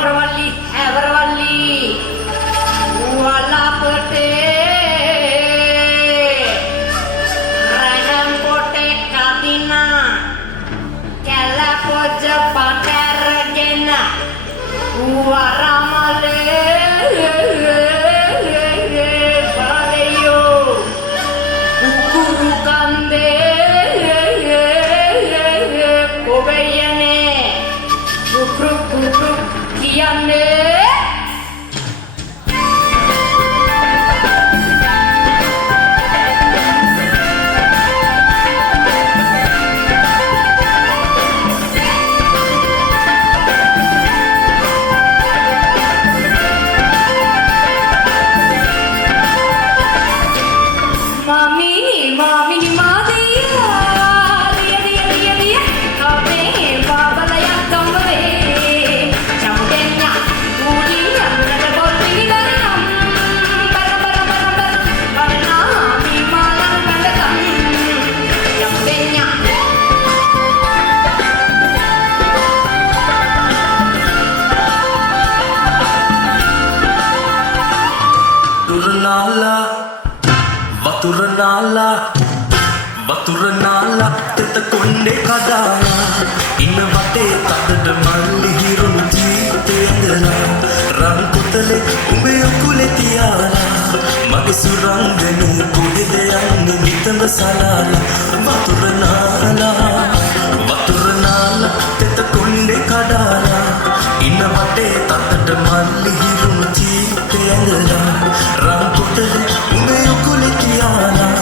මොරවල්ලි ඇවරවල්ලි වලපටේ රහම් කොටේ කදිනා කැලපොජ පටරගෙන වරමලේ බලයෝ උකුරු කන්දේ කොබයනේ කුකුරු කුකුරු කියන්නේ වතුරනාලා තෙත කොණ්ඩේ කඩාලා ඉන්න වටේ තදට මල්ලි හිරුණු ජීවිතේ ඇඳලා රන් කොතලේ උඹේ උකුලේ තියාලා මගේ සුරංගනේ කොහෙද යන්නේ නිතම සලාලා වතුරනාලා තෙත කොණ්ඩේ කඩාලා ඉන්න වටේ තදට මල්ලි හිරුණු ජීවිතේ ඇඳලා රන් කොතලේ උඹේ උකුලේ තියාලා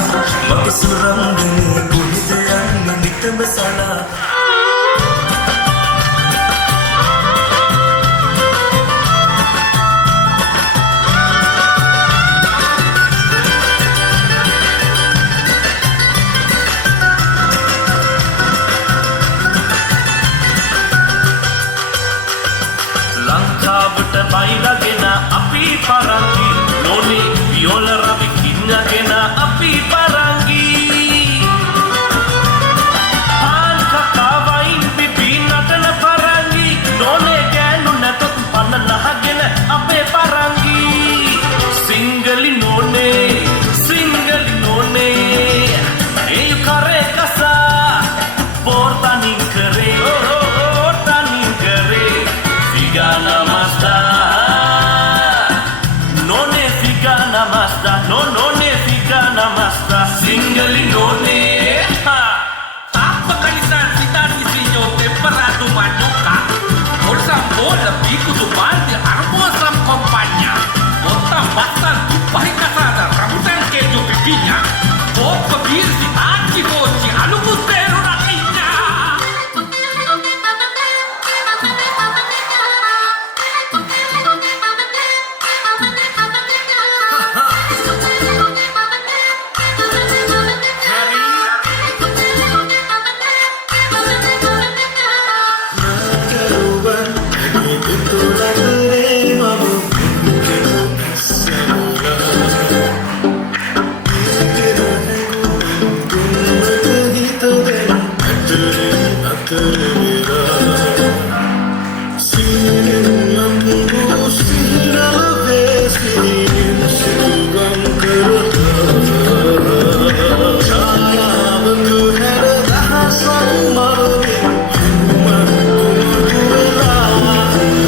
මගේ සුරංගනේ කොහෙද යන්නේ නිතම සලා ලංකාවට බයිලාගෙන අපි පරංගි නෝනේ වියෝල රවි කින්නගෙන අපි පරංගි ආන් කකා වයින් බිබී නටන පරංගි නෝනේ ගෑනු නැතත් පන්න නහගෙන අපේ පරංගි සිංගලි නෝනේ ඒ කරේ කසා පෝර්තනින් කරේ Figana Mazda Singali none Tappa kalisan kita di sinyo temperatu manuka Bolsam bola biku tu bandi arbosam kompanya Botam batan tupai kasada rambutan keju pipinya Boppa birsi aci boci alugus teru ratinya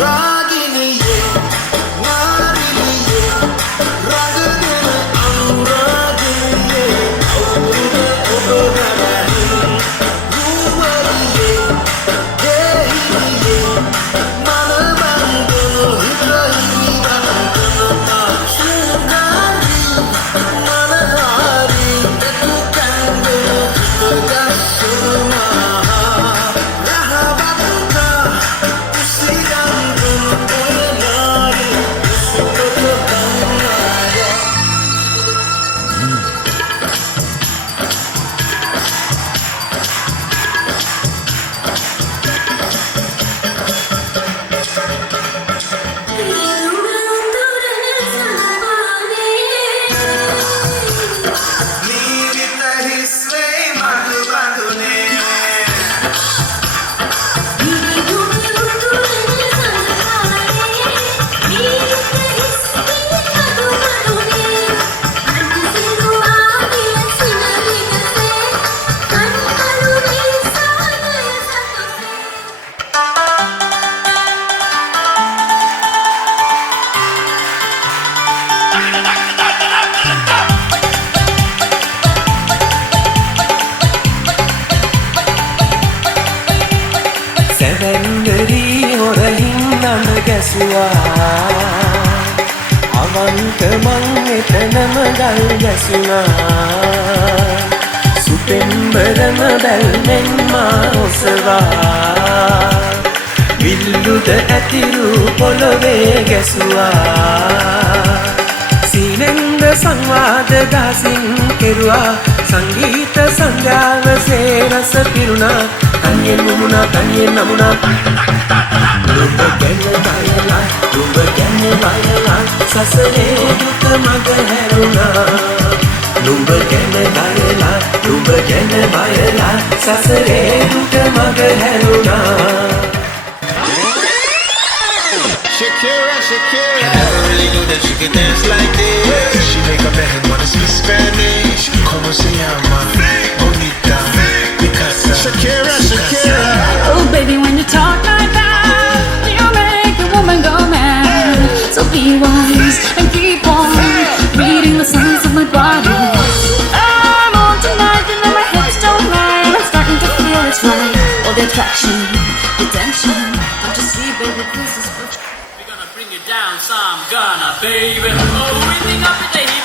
Ragi ගැසුවා Avantha මං එතනම ගල් ගැසුනා සුපෙම්බරම බැල්මෙන් මා ඔසවා විල්ලුද ඇතිරු පොළොවේ ගැසුවා සීනෙන්ද සංවාද දහසින් කෙරුවා සංගීත සංධ්‍යාවසේ රස පිරුණා තනියෙන් මුමුණා තනියෙන් නමුණා නුඹ ගැන බයලා නුඹ ගැන බයලා සසරේ දුක මග හැරුණා නුඹ ගැන බයලා නුඹ ගැන බයලා සසරේ දුක මග හැරුණා Shakira, Shakira. I never really knew that she could dance like this. She make a man wanna speak Spanish. Como se llama? Bonita, Picasa. Shakira, Shakira. Oh, baby, when you talk like that, you make a woman go mad. So be wise and keep on reading the signs of my body. I'm on tonight, you know my hips don't lie. I'm starting to feel it's right. All the attraction, the tension. Don't you see, baby, this is. We're gonna bring it down some, gonna, baby. Oh, we think up in the